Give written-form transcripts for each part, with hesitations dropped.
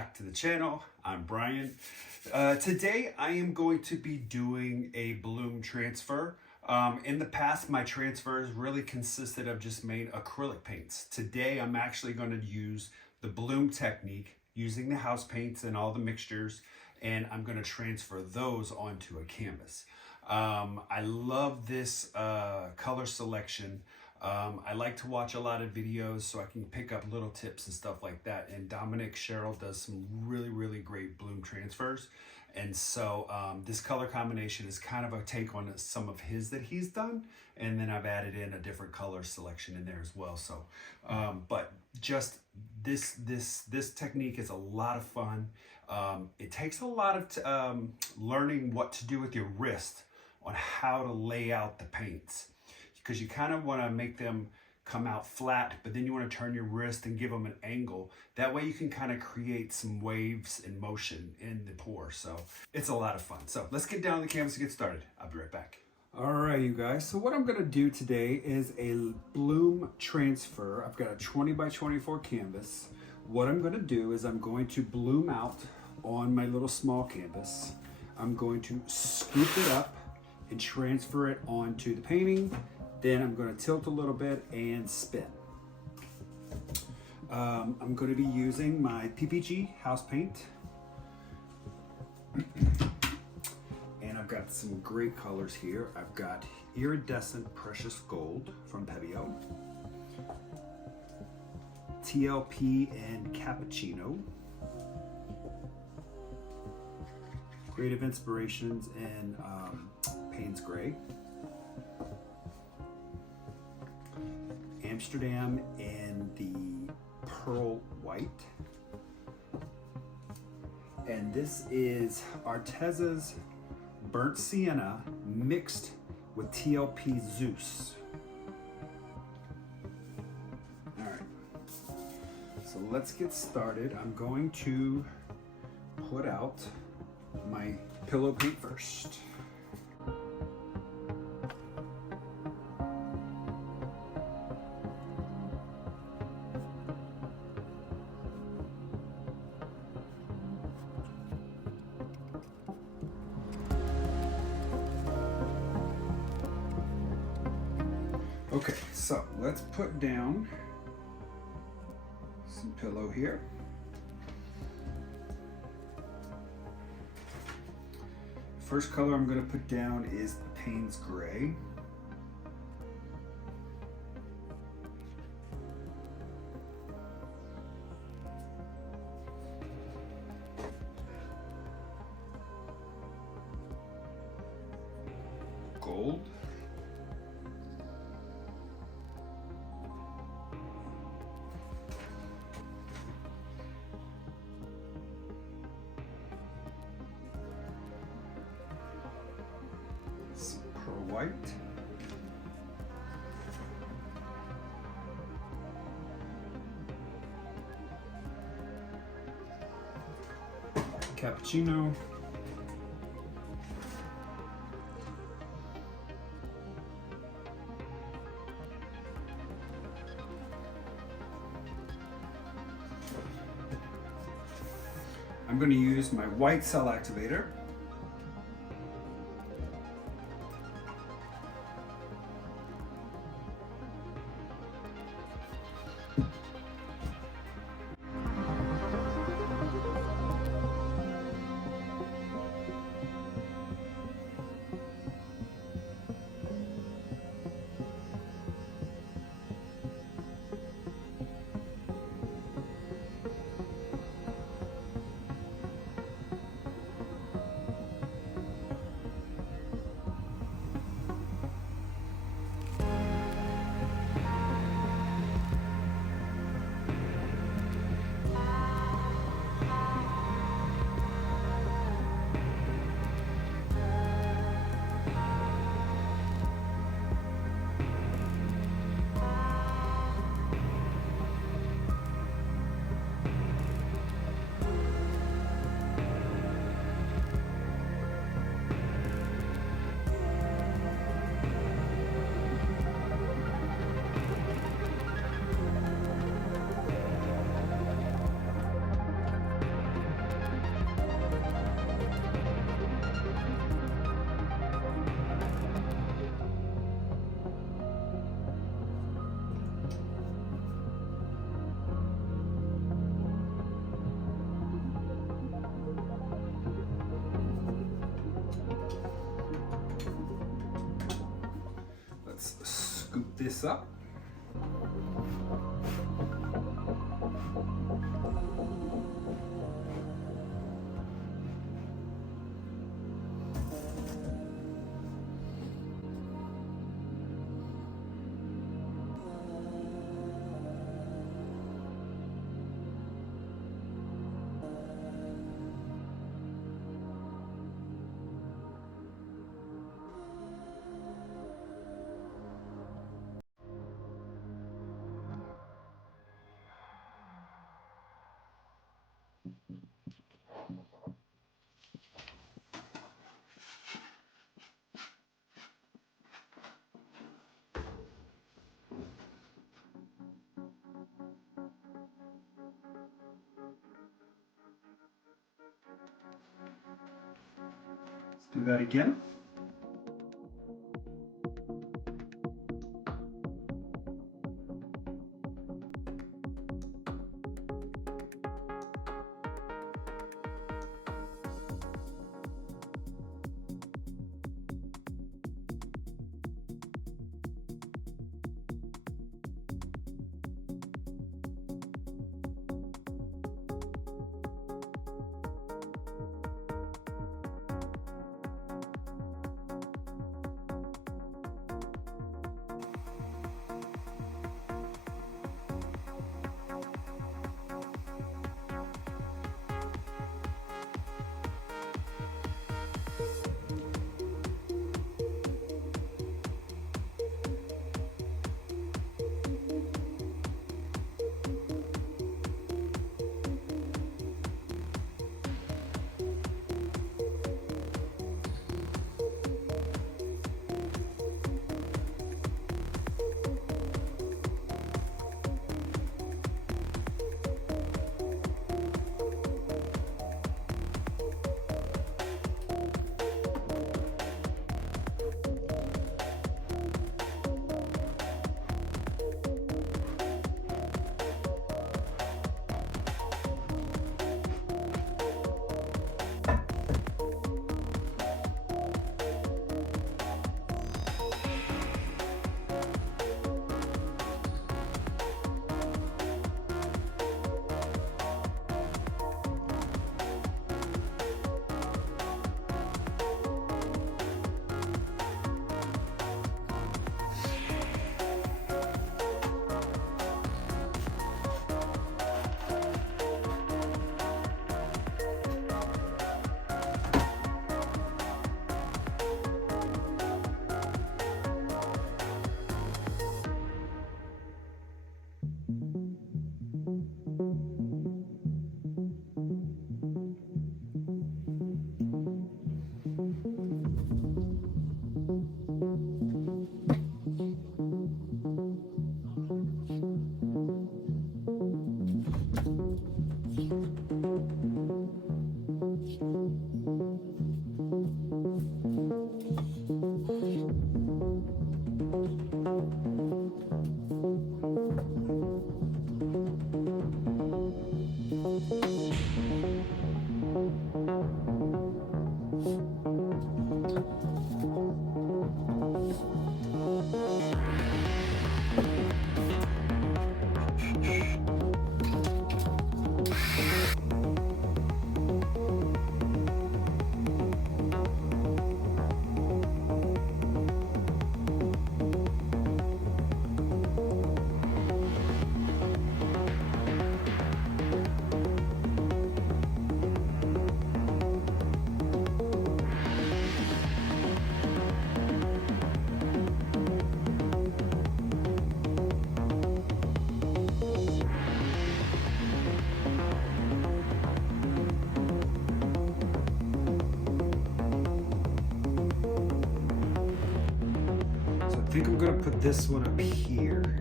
back to the channel. I'm Brian. Today I am going to be doing a bloom transfer. In the past, my transfers really consisted of just made acrylic paints. Today I'm actually going to use the bloom technique using the house paints and all the mixtures, and I'm going to transfer those onto a canvas. I love this color selection. I like to watch a lot of videos so I can pick up little tips and stuff like that. And Dominic Sherrill does some really great bloom transfers. And so this color combination is kind of a take on some of his that he's done. And then I've added in a different color selection in there as well. So, but just this technique is a lot of fun. It takes a lot of learning what to do with your wrist on how to lay out the paints, because you kind of want to make them come out flat, but then you want to turn your wrist and give them an angle. That way you can kind of create some waves and motion in the pour. So it's a lot of fun. So let's get down on the canvas and get started. I'll be right back. All right, you guys. So what I'm going to do today is a bloom transfer. I've got a 20 by 24 canvas. What I'm going to do is I'm going to bloom out on my little small canvas. I'm going to scoop it up and transfer it onto the painting. Then I'm going to tilt a little bit and spin. I'm going to be using my PPG house paint. And I've got some great colors here. I've got Iridescent Precious Gold from Pebeo, TLP and Cappachino, Creative Inspirations and Payne's Gray, Amsterdam and the Pearl White, and this is Arteza's Burnt Sienna mixed with TLP Zeus. All right, so let's get started. I'm going to put out my pillow paint first. Okay, so let's put down some pillow here. First color I'm going to put down is Payne's Gray. Gold. White. Cappachino. I'm going to use my white cell activator. this up. Do that again. I think I'm gonna put this one up here.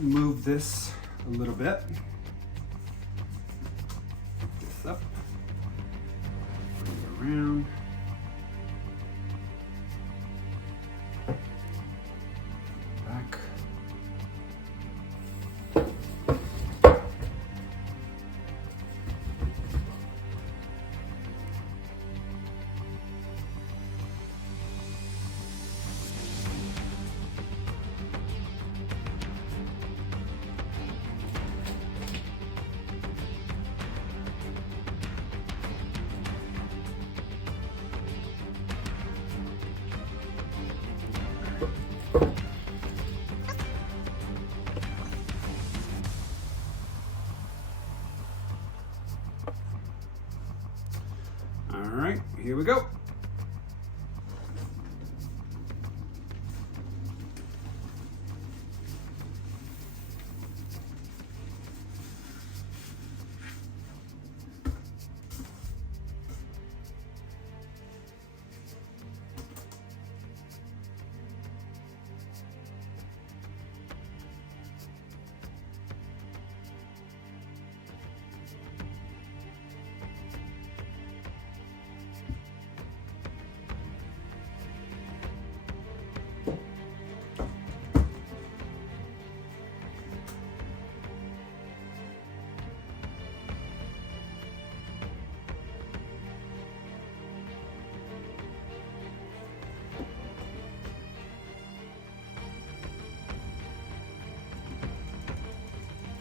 move this a little bit. Pick this up, bring it around. Back. All right, here we go.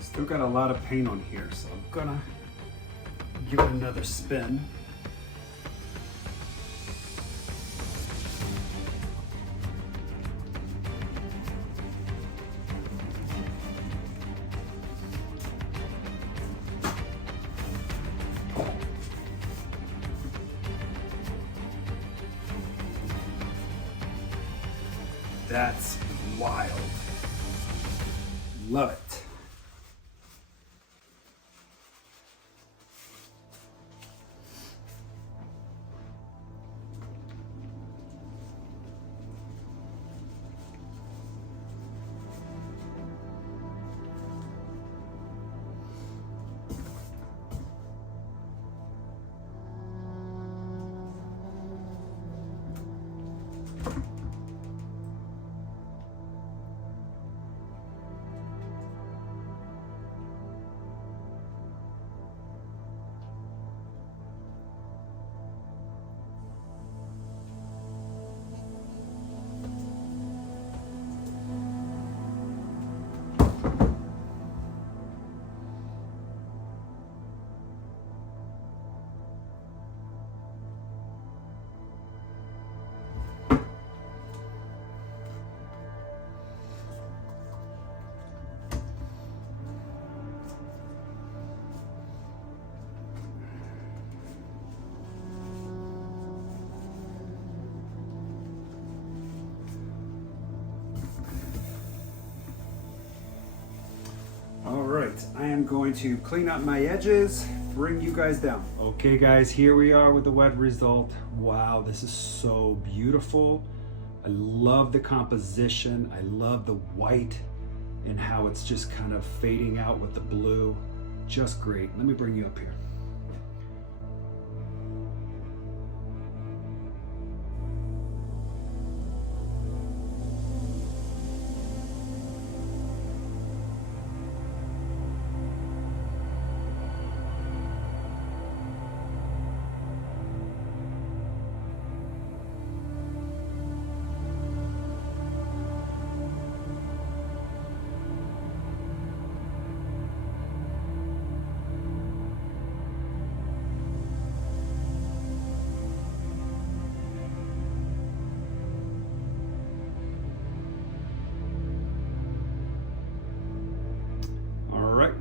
Still got a lot of paint on here, so I'm gonna give it another spin. That's wild. Love it. All right, I am going to clean up my edges, bring you guys down. Okay guys, here we are with the wet result. Wow, this is so beautiful. I love the composition. I love the white and how it's just kind of fading out with the blue. Just great. Let me bring you up here.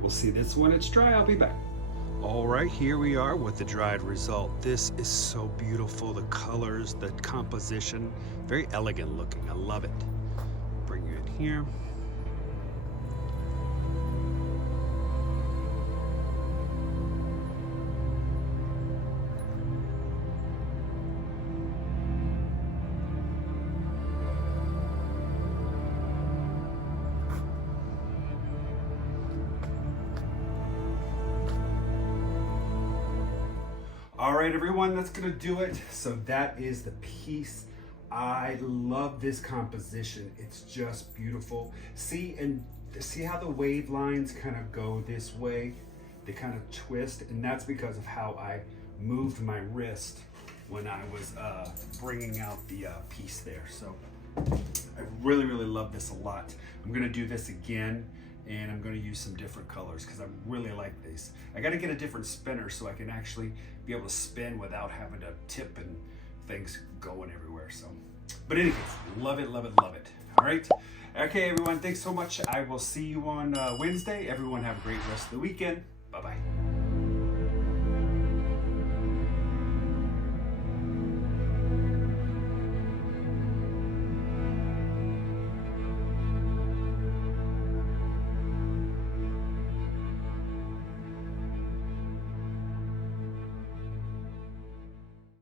We'll see this when it's dry. I'll be back. All right, here we are with the dried result. This is so beautiful. The colors, the composition, very elegant looking. I love it. Bring you in here. All right, everyone, that's gonna do it. So that is the piece. I love this composition. It's just beautiful. See how the wave lines kind of go this way? They kind of twist, and that's because of how I moved my wrist when I was bringing out the piece there. So I really, really love this a lot. I'm gonna do this again, and I'm gonna use some different colors because I really like this. I gotta get a different spinner so I can actually be able to spin without having to tip and things going everywhere. So, but anyways, love it, love it, love it. All right. Okay, everyone, thanks so much. I will see you on Wednesday. Everyone have a great rest of the weekend. Bye-bye.